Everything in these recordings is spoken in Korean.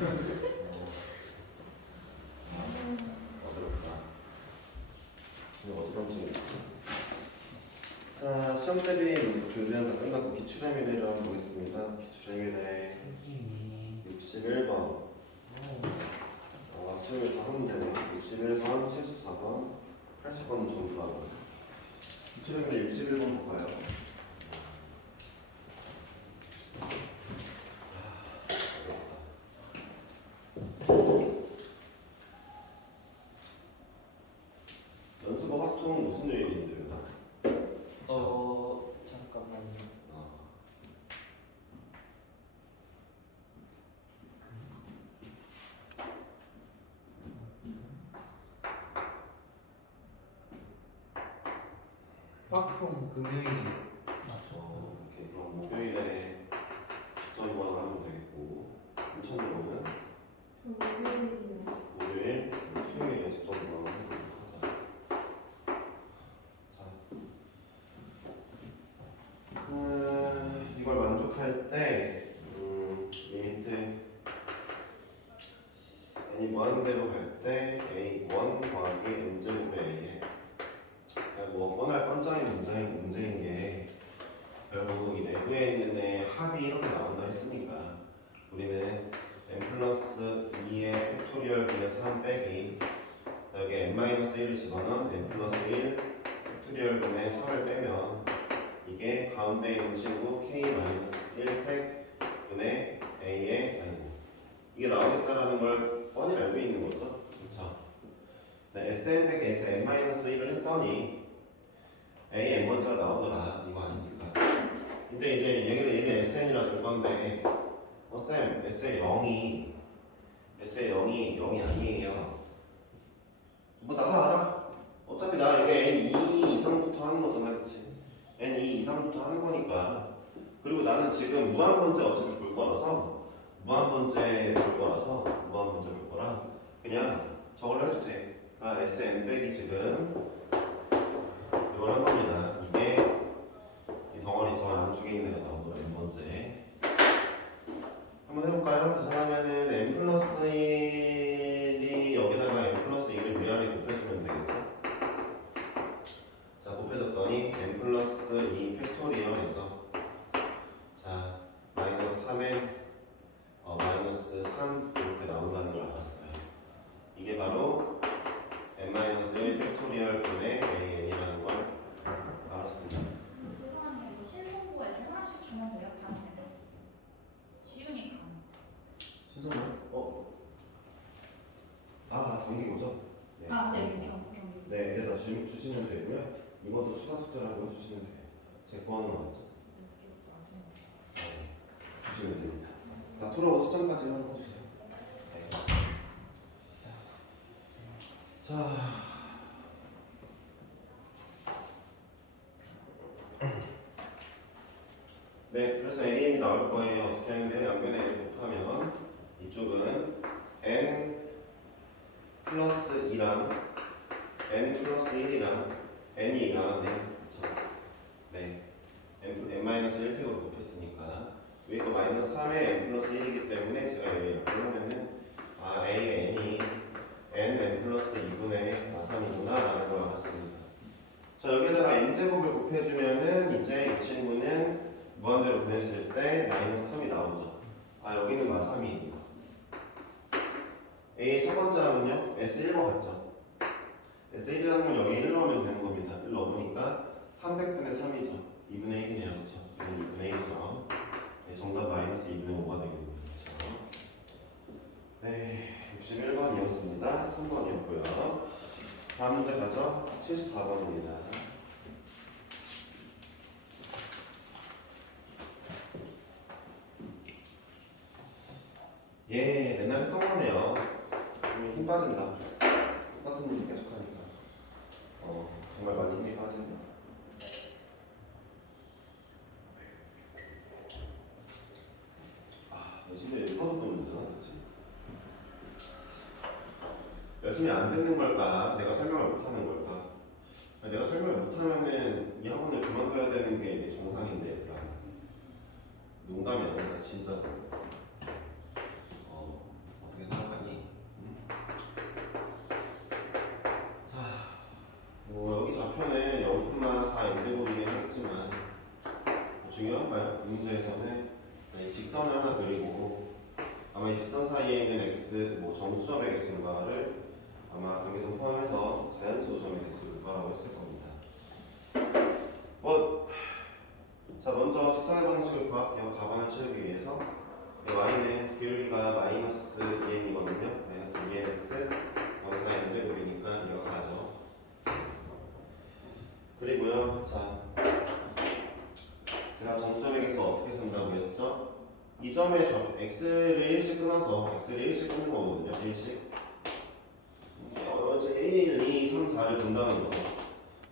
어렵다. 이거 어디 검증이겠지? 자, 시험 대비 교재는 다 끝났고 기출행위를 한번 보겠습니다. 기출행위대 61번. 아, 수요일 다섯 문제네. 61번, 74번, 80번은 전부 다. 기출행위대 61번 볼까요? 연수가 확통 무슨 요일이 힘들나? 어 잠깐만요. 어. 화통 금요일 맞죠? 어, 이렇게 그럼 목요일에 저희 원을 하면 되겠고 인천으로는 목요일, 수요일에 직접 원을 하도록 하자. 자, 음, 이걸 만족할 때 음, 리미트 n이 무한 대로 갈 때 a 1 더하기 n 제곱의 a에 그러니까 뭐 뻔할 뻔장인 문제인 문제인 게 결국 이 내부에 있는 애 합이 이렇게 나온다 했으니까 우리는 n 플러스 2의 팩토리얼 분의 3 빼기 여기 n 마이너스 1을 집어넣은 n 플러스 1 팩토리얼 분의 3을 빼면 이게 가운데 있는 친구 k 마이너스 1팩 분의 a의 n 이게 나오겠다라는 걸 뻔히 알고 있는 거죠 그렇죠 네, sn 팩 s n 마이너스 1을 했더니 a n 번째가 나오더라. 이거 아닙니까? 근데 이제 얘기를 얘는 SN이라 줄 건데 어, 쌤, S의 0이 S의 0이 0이 아니에요. 뭐 나가 알아? 어차피 나 이게 N2 이상부터 하는 거잖아 그치? N2 이상부터 하는 거니까. 그리고 나는 지금 무한번째 어차피 볼 거라서 무한번째 볼 거라서 무한번째 볼 거라 그냥 저걸로 해도 돼 그러니까 SN 빼기 지금 이걸 한 겁니다 이게 이 덩어리 저 안쪽에 있는 애가 나오더라 n 번째 한번 해볼까요? 계산하면은 n 플러스 1이 여기다가 n 플러스 1을 위아래 곱해주면 되겠죠? 자 곱해줬더니 n 플러스 2 팩토리얼에서 자 마이너스 3에 어, 마이너스 3 이렇게 나온다는 걸 알았어요 이게 바로 n 마이너스 1 팩토리얼 분의 an이라는 걸 알았습니다 죄송한데 이거 실무부에 하나씩 주면 돼요? 다음에 지우니까 신선해? 어? 아 경기고죠? 네. 아, 네, 경, 경기 네, 여기다 주, 주시면 되고요. 이것도 추가 숙제라고 해주시면 돼요. 제 거는 맞죠? 네, 주시면 됩니다. 다 풀어고 채점까지 하는 거 주세요. 네. 자. 네, 그래서 AN이 나올 거예요. 어떻게 하는데요? 양변에 N 곱하면 이쪽은 N 플러스 2랑 N 플러스 1이랑 N이 나왔네요. 그쵸? 네. N, N 마이너스 1팩으로 곱했으니까 거 마이너스 3에 N 플러스 1이기 때문에 제가 여기 약분을 하면은 아 A의 N이 N, N 플러스 2분의 아3이구나 라는 걸 알았습니다. 자 여기다가 N제곱을 곱해주면은 이제 이 친구는 무한대로 보냈을 때 마이너스 3이 나오죠. 아 여기는 마3이에요. A 첫 번째 하면요 S1번 같죠? S1이라는 건 여기 1 넣으면 되는 겁니다. 1 넣으니까 300분의 3이죠. 2분의 1이네요. 그렇죠? 2분의 1이죠. 네, 정답 마이너스 2분의 5가 되겠네요. 네, 61번이었습니다. 3번이었고요. 다음 문제 가죠. 74번입니다. 예, 맨날 했던 거네요. 좀힘 빠진다. 똑같은 일 계속 하니까. 어, 정말 많이 힘이 빠진다. 아, 열심히 서도 문제잖아, 그치? 열심히 안 듣는 걸까? 내가 설명을 못 하는 걸까? 아니, 내가 설명을 못 하면은 이 학원을 그만둬야 되는 게 정상인데, 얘들아. 농담이 아니라 진짜. 어, 직선을 하나 그리고 아마 이 직선 사이에 있는 x 뭐 정수점의 개수인가를 아마 경계선 포함해서 자연수 점의 개수를 구하라고 했을 겁니다. 뭐, 자 먼저 직선의 방식을 구할게요. 가반을 채우기 위해서 네, y는 기울기가 마이너스 2n이거든요. 마이너스 2nx 거기서 n제곱이니까 이거 가죠. 그리고요, 자 제가 정수점의 개수 어떻게 쓴다고 했죠? 이 점에 저 x를 1씩 끊어서 x를 1씩 끊는 거거든요. 1씩. 어제 1, 2, 3, 4를 분다는 거죠.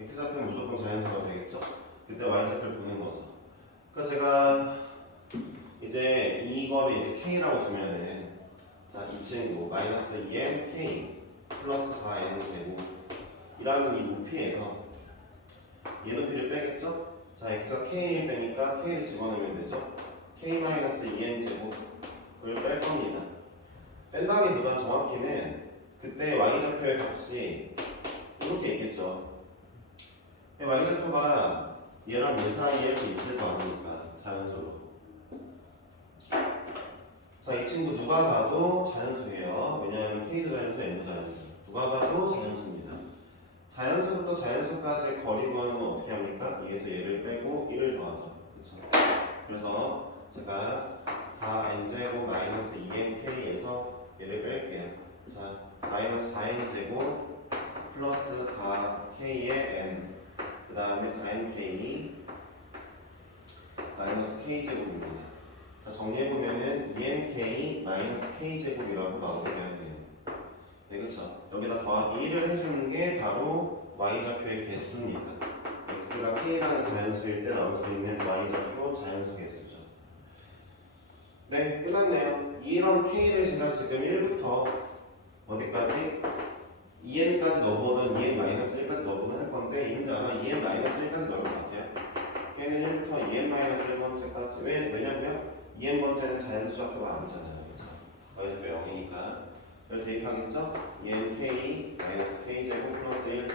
x 좌표는 무조건 자연수가 되겠죠. 그때 y 좌표를 두는 거죠. 그러니까 제가 이제 이거를 이제 k라고 두면은 자, 이 친구 마이너스 2n k 플러스 4n 제곱이라는 이 높이에서 이 높이를 빼겠죠? 자, x가 k일 때니까 k를 집어넣으면 되죠. k 마이너스 2n 제곱을 뺄 겁니다. 뺀다기보다 정확히는 그때 y 좌표의 값이 이렇게 있겠죠. y 좌표가 얘랑 얘 사이에 이렇게 있을 거 아닙니까? 자연수로. 자, 이 친구 누가 봐도 자연수예요. 왜냐하면 k도 자연수, n도 자연수. 누가 봐도 자연수입니다. 자연수부터 자연수까지 거리 구하는 건 어떻게 합니까? 여기서 얘를 빼고 1을 더하죠. 그렇죠? 그래서 제가 4n제곱 마이너스 2nk에서 얘를 뺄게요. 자, 마이너스 4n제곱 플러스 4k의 n 그 다음에 4nk 마이너스 k제곱입니다. 자, 정리해보면은 2nk 마이너스 k제곱이라고 나오게 되네요. 네, 그쵸. 여기다 더하기 1을 해주는 게 바로 y좌표의 개수입니다. x가 k라는 자연수일 때 나올 수 있는 y좌표 자연수 개수죠. 네, 끝났네요. 이런 k를 제가 지금 1부터 어디까지? 2n까지 넣어보든 2n-1까지 넣어보든 할 건데 이 문제 아마 2n-1까지 넣을 것 같아요. k는 1부터 2n-1번째까지 왜? 왜냐고요? 2n번째는 자연수 좌표가 아니잖아요. 그렇죠? y좌표 0이니까 를 대입하겠죠? 얘는 k 마이너스 k 제곱 플러스 1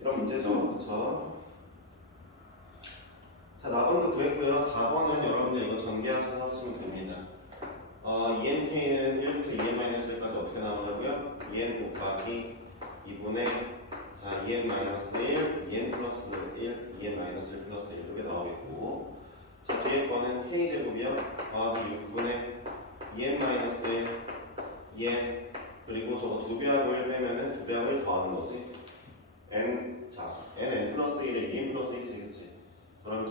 이런 문제죠, 그렇죠? 자, 나번도 구했고요. 답번은 여러분들 이거 전개하셔서 하시면 됩니다. 어, ENK는 1부터 2n 마이너스 1까지 어떻게 나오냐고요? 2n 곱하기 2분의 자, 2n 마이너스 1, 2n 플러스 1, 2n 마이너스 1 플러스 1 이렇게 나오겠고 자, 뒤에 거는 k 제곱이요. 더하기 6분의 2n 마이너스 1 2n 그리고 저거 두 배합을 빼면은 두 배합을 더하는 거지 n 자 n n 플러스 1에 2n 플러스 1이 되겠지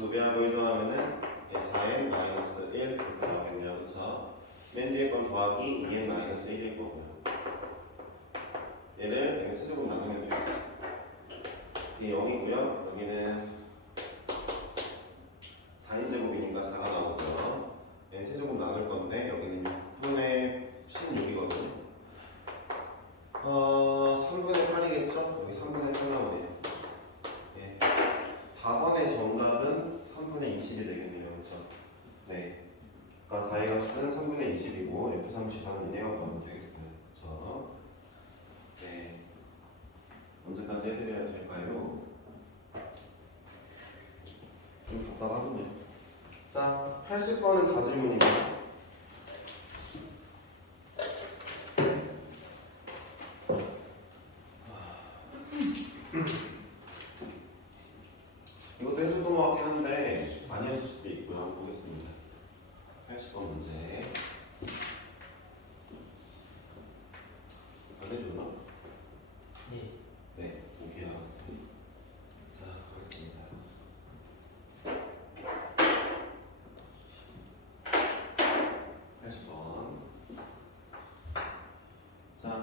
배합을 더하면은 4n 마이너스 1 이렇게 나오겠네요 그쵸 맨 뒤에 건 더하기 2n 마이너스 1일 거고요 얘를 n 세제곱 나누면 돼요 이게 0이고요 여기는 4n 제곱이니까 4가 나오고요 n 세제곱 나눌 건데 여기는 6분의 16이거든요. 어, 3분의 8이겠죠? 여기 3분의 8 나오네요. 예. 답안의 정답은 3분의 20이 되겠네요. 그렇죠? 네. 그러니까 다의 값은 3분의 20이고 F3 지사는 이네요. 그러면 되겠어요. 그렇죠? 네. 언제까지 해드려야 될까요? 좀 답답하군요. 자, 80번은 다 질문입니다.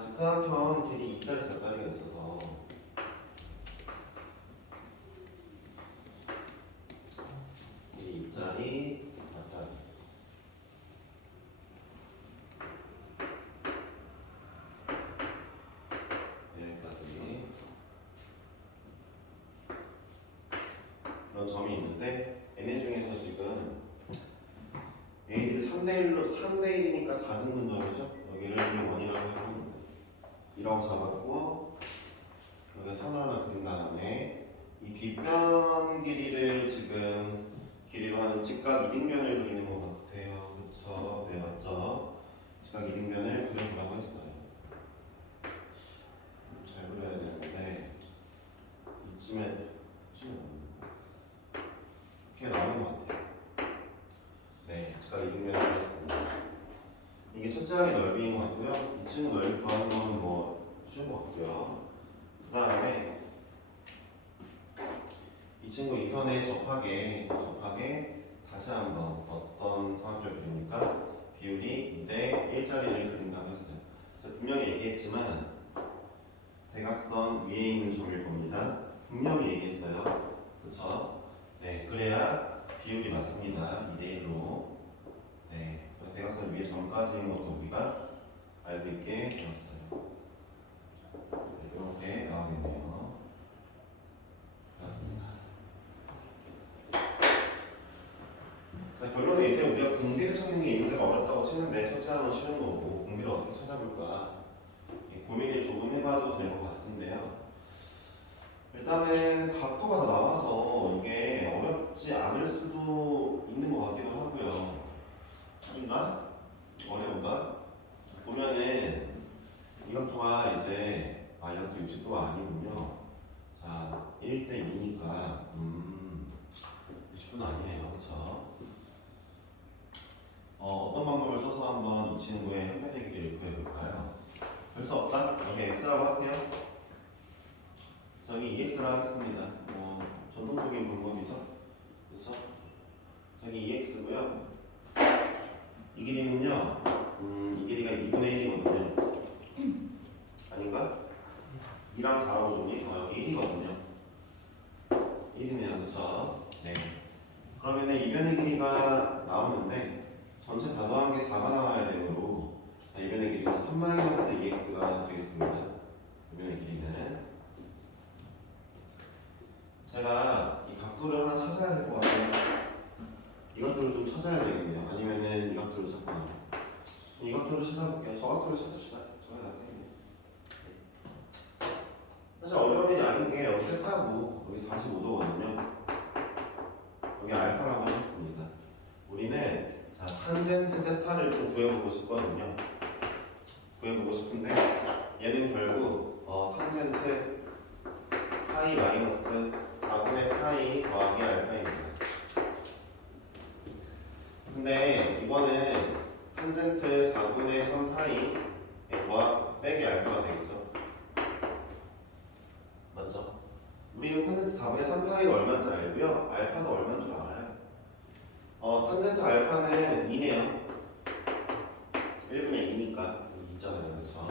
직사각형 길이 2짜리 4짜리가 있어서. 길이 2짜리 4짜리. 여기까지. 그런 점이 있는데 얘네 중에서 지금 얘네들이 3대1로 3대1이니까 4등분 점이죠? 여기를 1원이라고 하고. 이라고 잡았고 여기다 3을 하나 그린 다음에 이 빗변 길이를 지금 길이로 하는 직각 이등변을 그리는 것 같아요. 그쵸? 네 맞죠? 직각 이등변을 그려보라고 했어요. 잘 그려야 되는데 이쯤에 비율이 2대 1짜리를 그린다고 했어요. 제가 분명히 얘기했지만 대각선 위에 있는 점일 겁니다. 분명히 얘기했어요. 그렇죠? 네, 그래야 비율이 맞습니다. 2대 1로. 네, 대각선 위에 점까지 있는 것도 우리가 알고 있게 되었어요. 네, 이렇게 나오겠네요. 그렇습니다. 자, 결론은 이제 우리가 공비를 찾는 게 인문 치는데 첫째 하나는 쉬운 거고 공비를 어떻게 찾아볼까 이 고민을 조금 해봐도 될 것 같은데요. 일단은 각도가 다 나와서 이게 어렵지 않을 수도 있는 것 같기도 하고요. 아닌가? 어려운가? 보면은 이 각도가 이제 아 이것도 60도가 아니군요. 자 1대 2니까 음 60도는 아니네요. 그렇죠? 어, 어떤 방법을 써서 한번 이 친구의 길이를 구해볼까요? 별수 없다? 여기 x라고 할게요. 저기 2x라 하겠습니다. 뭐 전통적인 방법이죠. 그렇죠? 저기 2x고요. 이 길이는요. 음, 이 길이가 2분의 1이거든요. 아닌가? 2랑 4라고 줬니? 어, 여기 1이거든요. 1이네요. 그렇죠? 네. 그러면은 이변의 길이가 나오는데 전체 다 더한 게 4가 나와야 되므로 자, 이변의 길이가 3-2x가 되겠습니다. 이변의 길이는 제가 이 각도를 하나 찾아야 될 것 같아요. 이 각도를 좀 찾아야 되겠네요. 아니면은 이 각도를 찾거나 이 각도를 찾아볼게요. 저 각도를 찾읍시다. 저게 낫겠네요. 사실 어려운 일이 아닌 게 여기 세타고 여기 45도거든요. 여기 알파라고 하겠습니다. 우리는 자 탄젠트 세타를 좀 구해보고 싶거든요. 구해보고 싶은데 얘는 결국 어, 탄젠트 파이 마이너스 4분의 파이 더하기 알파입니다. 근데 이거는 탄젠트 4분의 3 파이 더하 빼기 알파가 되겠죠. 맞죠? 우리는 탄젠트 4분의 3 파이가 얼마인지 알고요. 알파도 얼마인 줄 알아요. 어, 탄젠트 알파는 2네요. 1분의 2니까 2잖아요. 그렇죠?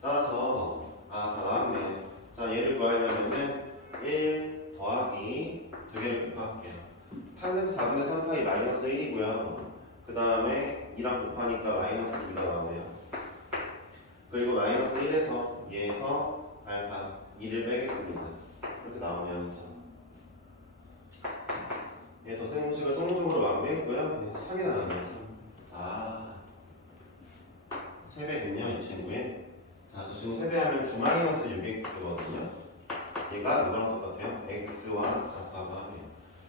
따라서 아, 다 나왔네. 자, 얘를 구하려면은 1 더하기 두 개를 곱할게요. 탄젠트 4분의 3 파이 마이너스 1이고요. 그 다음에 2랑 곱하니까 마이너스 2가 나오네요. 그리고 마이너스 1에서 얘에서 알파 2를 빼겠습니다. 이렇게 나오면 참. 예, 덧셈 공식을 성공적으로 마무리했고요. 3이 나왔네요. 3. 아, 세배군요, 이 친구의. 자, 저 지금 세배하면 9 마이너스 6x거든요. 얘가 누구랑 똑같아요? x와 같다고 하네요.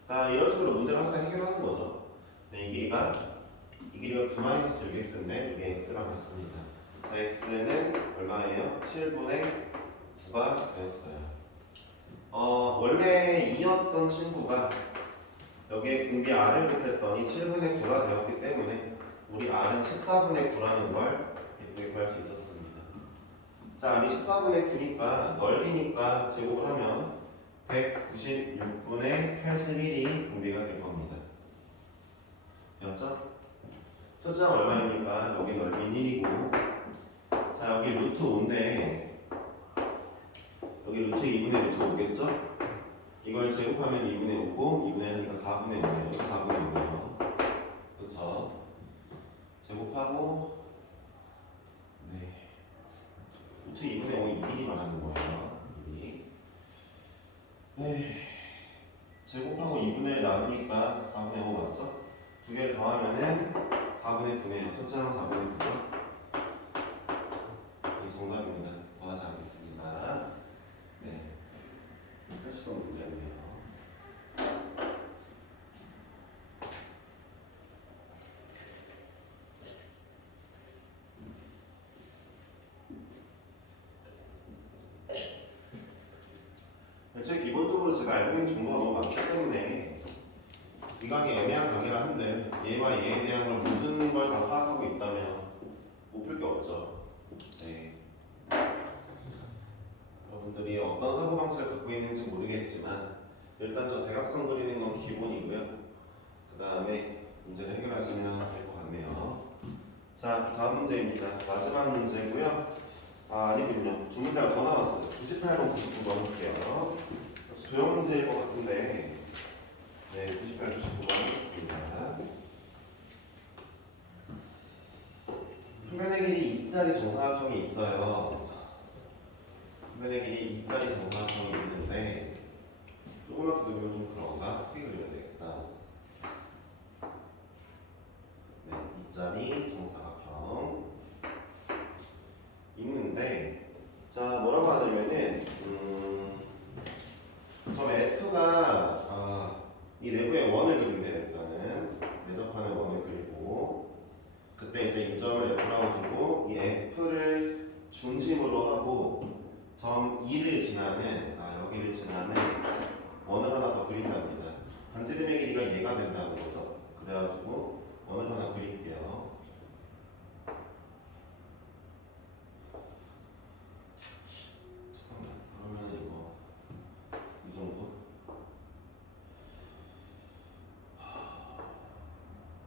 자, 이런 식으로 문제를 항상 해결하는 거죠. 네, 이 길이가 이 길이가 9 마이너스 6x인데 이게 x랑 같습니다. 자, x는 얼마예요? 7분의 9가 되었어요. 어, 원래 2였던 친구가 여기에 공비 r을 곱했더니 7분의 9가 되었기 때문에 우리 r은 14분의 9라는 걸 예쁘게 구할 수 있었습니다. 자, r이 14분의 9니까 넓이니까 제곱을 하면 196분의 81이 공비가 될 겁니다. 되었죠? 첫째 항 얼마입니까? 여기 넓이는 1이고 자, 여기 루트 5인데 여기 루트 2분의 루트 5겠죠? 이걸 제곱하면 2분의 5고 2분의 1이니까 4분의 5네요. 4분의 5네요. 그렇죠? 제곱하고 네 루트 2분의 5이 1이 말하는 거예요. 1이 네 제곱하고 2분의 1 나누니까 4분의 5 맞죠? 두 개를 더하면은 4분의 9네요. 첫째 항 4분의 9죠? 이 정답입니다. 더하지 않겠습니다. 네. 80번 문제네요. 애초에 제가 알고 있는 정보가 너무 많기 때문에 이 강의 애매한 강의라 한들 얘와 얘에 대한 걸 모든 걸 다 파악하고 있다면 못 풀 게 없죠. 네. 여러분들이 어떤 사고방식을 갖고 있는지 모르겠지만 일단 저 대각선 그리는 건 기본이고요. 그 다음에 문제를 해결하시면 될 것 같네요. 자, 다음 문제입니다. 마지막 문제고요. 아, 아니군요. 두 문제가 더 남았어요. 98번, 99번 할게요. 조형 문제일 것 같은데, 네, 98, 99번 하겠습니다. 표면의 길이 2짜리 정사각형이 있어요. 표면의 길이 2짜리 정사각형이 있는데, 조그맣게 그리면 좀 그런가? 크게 그리면 되겠다. 네, 2짜리 정사각형. 있는데 자 뭐라고 하냐면은 음, 저 F가 아, 이 내부에 원을 그린대요 일단은 내접하는 원을 그리고 그때 이제 이 점을 F라고 두고 이 F를 중심으로 하고 점 2를 지나는 아 여기를 지나는 원을 하나 더 그린답니다 반지름의 길이가 얘가 된다는 거죠 그래가지고 원을 하나 그릴게요 잠깐만 그러면 이거 이 정도?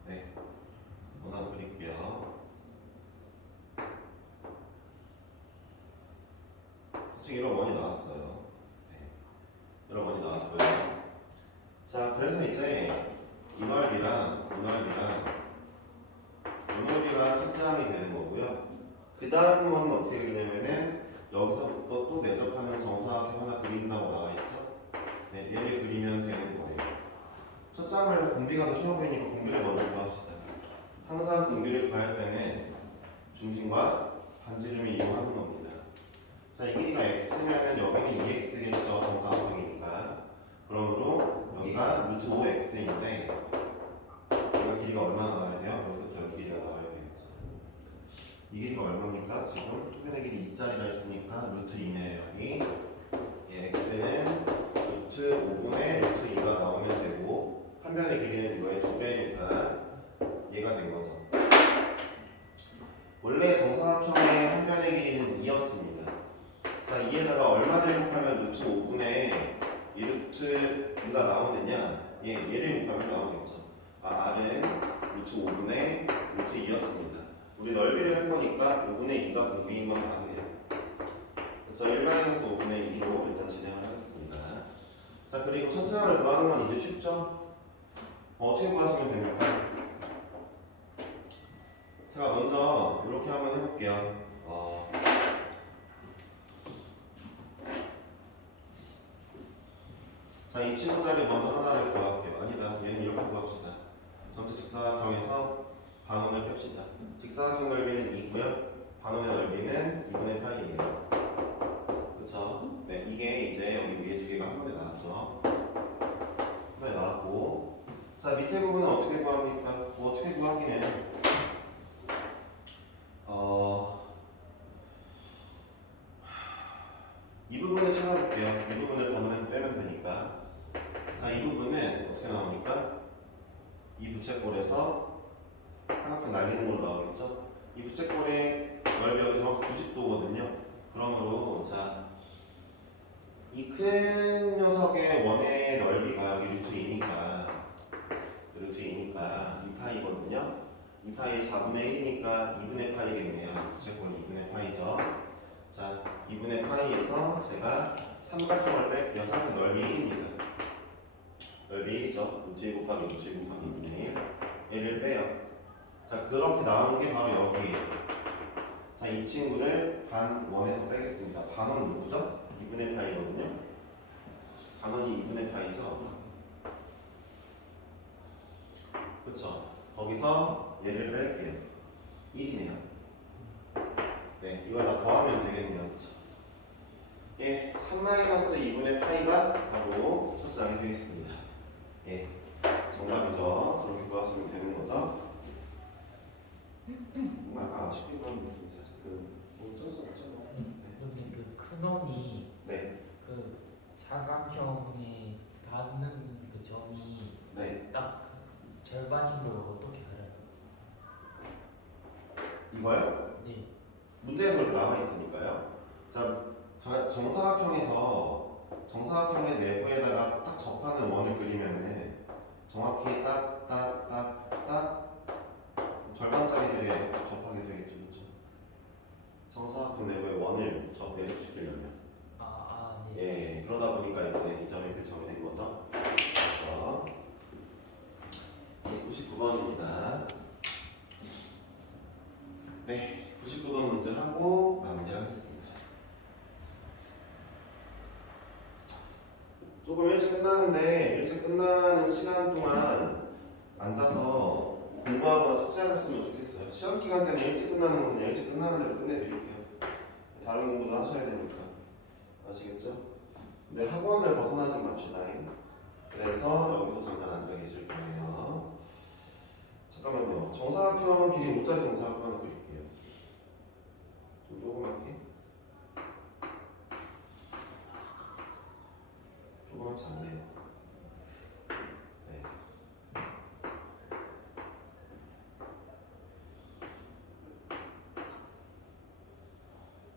네 원화 그릴게요 사실 이런 원이 나왔어요 네. 이런 원이 나왔고요 자 그래서 이제 이 넓이랑 이 넓이랑 이 넓이가 측정이 되는 거고요 그 다음 원은 어떻게 그리냐면은 여기서부터 또 내접하는 정사각형 하나 그린다고 나와 있죠? 네, 얘를 그리면 되는 거예요. 첫 장을 공비가 더 쉬워 보이니까 공비를 먼저 구합시다. 항상 공비를 구할 때는 중심과 반지름을 이용하는 겁니다. 자, 이 길이가 x면은 여기는 2x겠죠, 정사각형이니까. 그러므로 여기가 루트 5x인데 여기가 길이가 얼마나 나와야 돼요? 여기부터 여기 길이가 나와야 되겠죠. 이 길이가 얼마입니까? 지금 표면의 길이 2짜리라 했으니까 루트 2네요 여기 예, x는 15짜리 번호 우체 곱하기 우체 곱하기 6네. 얘를 빼요. 자, 그렇게 나오는 게 바로 여기에요. 자, 이 친구를 반 원에서 빼겠습니다. 반원 누구죠? 2분의 파이거든요. 반원이 2분의 파이죠. 그렇죠 거기서 얘를 뺄게요. 1이네요. 네, 이걸 다 더하면 되겠네요. 그쵸? 예, 3-2분의 파이가 바로 소장이 되겠습니다. 예. 정답이죠. 그렇게 구하시면 되는 거죠. 뭔가 아쉽게 그런 느낌이 사실 그뭐 어쩔 수 없죠. 뭐. 근데 그 큰원이 네, 그 사각형의 받는 그 점이 네딱 절반인 걸 어떻게 알아요? 이거요? 네. 문제에서 이렇게 나와 있으니까요. 자, 저- 정사각형에서 정사각형의 내부에다가 딱 접하는 원을 그리면은 정확히 딱 딱 딱 딱 절반짜리들에 접하게 되겠죠, 그렇죠? 정사각형 내부에 원을 접 내접시키려면 아, 아, 네. 예 그러다 보니까 이제 이 점이 그 점이 된 거죠. 그래서 99번입니다. 네, 99번 문제 하고 마무리하겠습니다. 조금 일찍 끝나는데 일찍 끝나는 시간 동안 앉아서 공부하거나 숙제하셨으면 좋겠어요. 시험 기간 때문에 일찍 끝나는 건 일찍 끝나는 대로 끝내드릴게요. 다른 공부도 하셔야 되니까 아시겠죠? 근데 학원을 벗어나지 맙시다. 그래서 여기서 잠깐 앉아 계실 거예요. 잠깐만요. 정사각형 길이 5짜리 정사각형 하나 그릴게요. 좀 조그맣게. 조그맣지 않네요.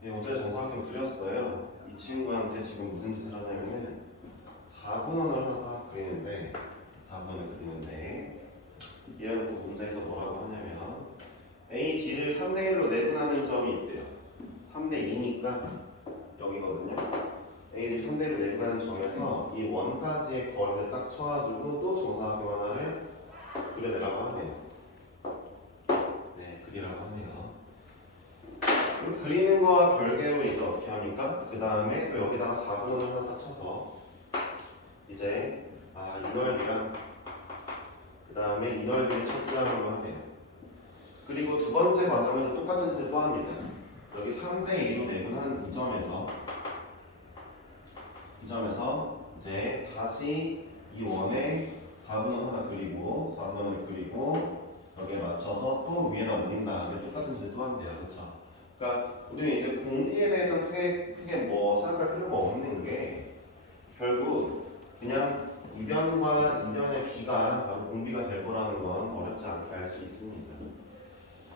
네. 네, 5짜리 정사각형 그렸어요. 이 친구한테 지금 무슨 짓을 하냐면은 4분원을 하나 그리는데 4분원을 그리는데 이런 문제에서 뭐라고 하냐면 A, D를 3대 1로 내분하는 점이 있대요. 3대 2니까 여기거든요. A를 3대 1로 내분하는 점에서 이 원까지의 거리를 딱 쳐가지고 또 정사각형 하나를 그려내라고 하네요. 네, 그리라고 하네요. 그리고 그리는 거와 별개로 이제 어떻게 합니까? 그 다음에 또 여기다가 4분원을 하나 딱 쳐서 이제 아 이널비랑 그 다음에 이널비를 찾자라고 하네요. 그리고 두 번째 과정에서 똑같은 짓을 또 합니다. 여기 3대 2로 내분한 이 점에서 이 점에서 이제 다시 이 원에 4분원 하나 그리고 4분원을 그리고 여기에 맞춰서 또 위에다 옮긴 다음에 똑같은 짓을 또 한대요. 그렇죠? 그러니까 우리는 이제 공비에 대해서 크게 크게 뭐 생각할 필요가 없는 게 결국 그냥 이변과 이변의 비가 바로 공비가 될 거라는 건 어렵지 않게 알 수 있습니다.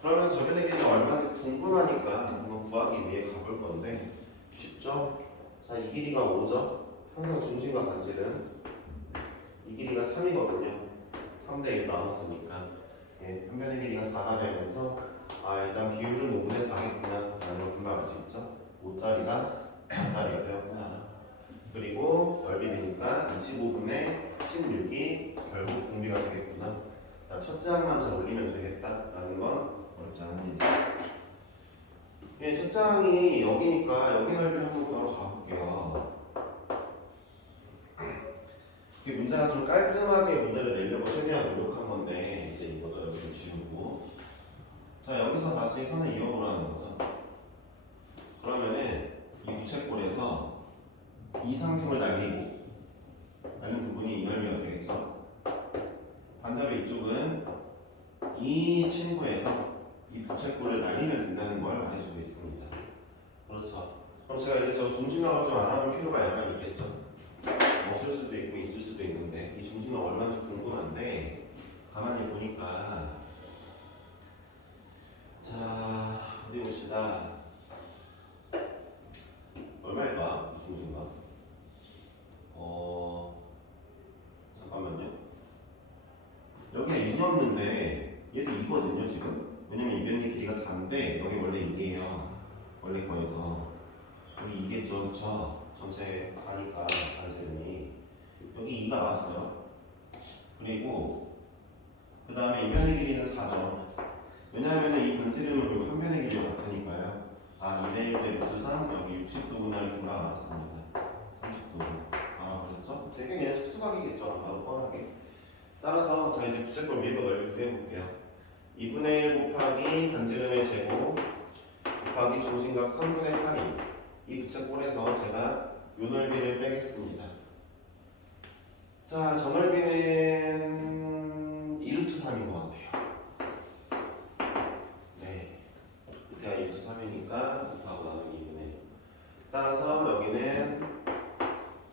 그러면 저변의 길이가 얼마인지 궁금하니까 한번 구하기 위해 가볼 건데 쉽죠? 자, 이 길이가 5죠? 항상 중심과 반지름 이 길이가 3이거든요. 3대 1 나눴으니까 예, 한 변의 길이가 4가 되면서 아 일단 비율은 5분의 4겠구나 라는 걸 금방 알 수 있죠. 5짜리가 4짜리가 되었구나. 그리고 넓이니까 25분의 16이 결국 공비가 되겠구나. 자, 첫째 항만 잘 올리면 되겠다라는 건 어렵지 않은 일이죠. 예, 첫째 항이 여기니까 여기 넓이 한번 구하러 가볼게요. 이 문제가 좀 깔끔하게 문제를 내려고 최대한 노력한 건데 이제 이거도 여기를 지우고. 자 여기서 다시 선을 이어보라는 거죠. 그러면은 이 부채꼴에서 이 삼각형을 날리고 날린 부분이 이 넓이가 되겠죠. 반대로 이쪽은 이 친구에서 이 부채꼴을 날리면 된다는 걸 말해주고 있습니다. 그렇죠. 그럼 제가 이제 저 중심각을 좀 알아볼 필요가 약간 있겠죠. 없을 수도 있고 있을 수도 있는데 이 중심각 얼마인지 궁금한데 가만히 보니까 자 어디 봅시다. 얼마일까 이 중심각? 어 잠깐만요. 여기에 2이 없는데 얘도 2거든요 지금. 왜냐면 이변의 길이가 4인데 여기 원래 2예요. 원래 거에서 여기 2겠죠 그쵸? 전체 4니까 반지름이 여기 2가 나왔어요. 그리고 그 다음에 이변의 길이는 4죠. 왜냐하면 이 반지름은 그리고 한 변의 길이가 같으니까요. 아 2대 1대 루트 3 여기 60도분을 금방 알았습니다. 30도 알아버렸죠? 되게 그냥 특수각이겠죠 아마도 뻔하게. 따라서 자 이제 부채꼴 밀고 넓이 구해볼게요. 2분의 1 곱하기 반지름의 제곱 곱하기 중심각 3분의 파이 이 부채꼴에서 제가 요 넓이를 빼겠습니다. 자, 저 넓이는 2루트 3인 것 같아요. 네. 밑에가 2루트 3이니까 곱하고 나누기 2분의 따라서 여기는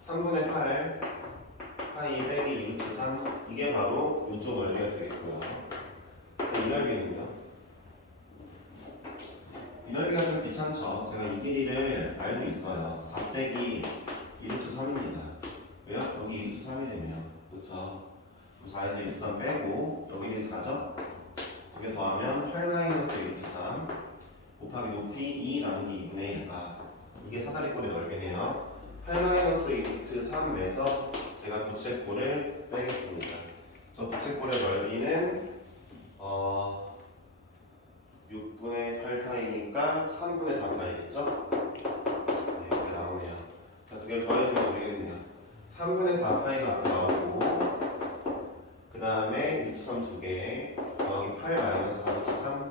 3분의 8 파이 넓이가 좀 귀찮죠? 제가 이 길이를 알고 있어요. 4 빼기 2루트 3입니다. 왜요? 여기 2루트 3이 되면 그쵸? 4에서 2루트 3 빼고 여기는 4죠? 두 개 더하면 8 마이너스 2루트 3 곱하기 높이 2 나누기 2분의 1가 이게 사다리꼴의 넓이네요. 8 마이너스 2루트 3에서 제가 부채꼴을 빼겠습니다. 저 부채꼴의 넓이는 어 6분의 8파이니까 3분의 4파이겠죠? 네, 이렇게 나오네요. 자, 두 개를 더해주면 되겠네요. 3분의 4파이가 앞에 나오고 그 다음에 루트 3두 개, 더하기 8 마이너스 4 루트 3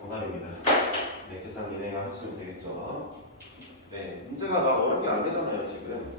정답입니다. 네, 계산 진행 하시면 되겠죠? 네, 문제가 막 어렵게 안 되잖아요, 지금.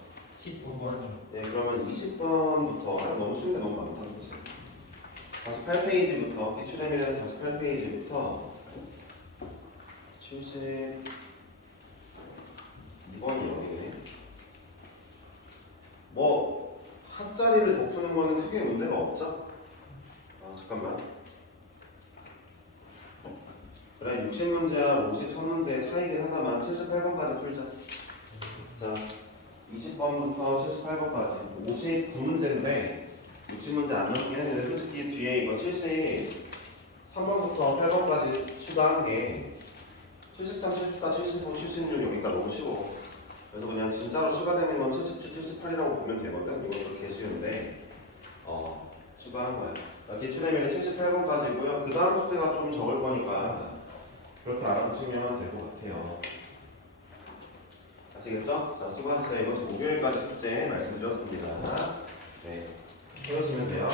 19번이요. 네, 그러면 20번부터 아, 너무 쉬운 게 너무 많다, 그치? 48페이지부터 기출해밀은 48페이지부터 72번이 여기네. 뭐 한 자리를 더 푸는 거는 크게 문제가 없죠? 아 잠깐만. 그래 60문제와 53문제 사이긴 하나만 78번까지 풀자. 자 20번부터 78번까지 59문제인데 60문제 안 넣긴 했는데 솔직히 뒤에 이거 73번부터 8번까지 추가한 게 73, 74, 75, 76 여기가 너무 쉬워 그래서 그냥 진짜로 추가되는 건 77, 78이라고 보면 되거든 이것도 개 쉬운데 어 추가한 거야 그러니까 기출해밀은 78번까지고요 그 다음 숙제가 좀 적을 거니까 그렇게 알아두시면 될 것 같아요 아시겠죠? 자, 수고하셨어요. 이번 주 목요일까지 숙제 말씀드렸습니다. 네, 세우시면 돼요.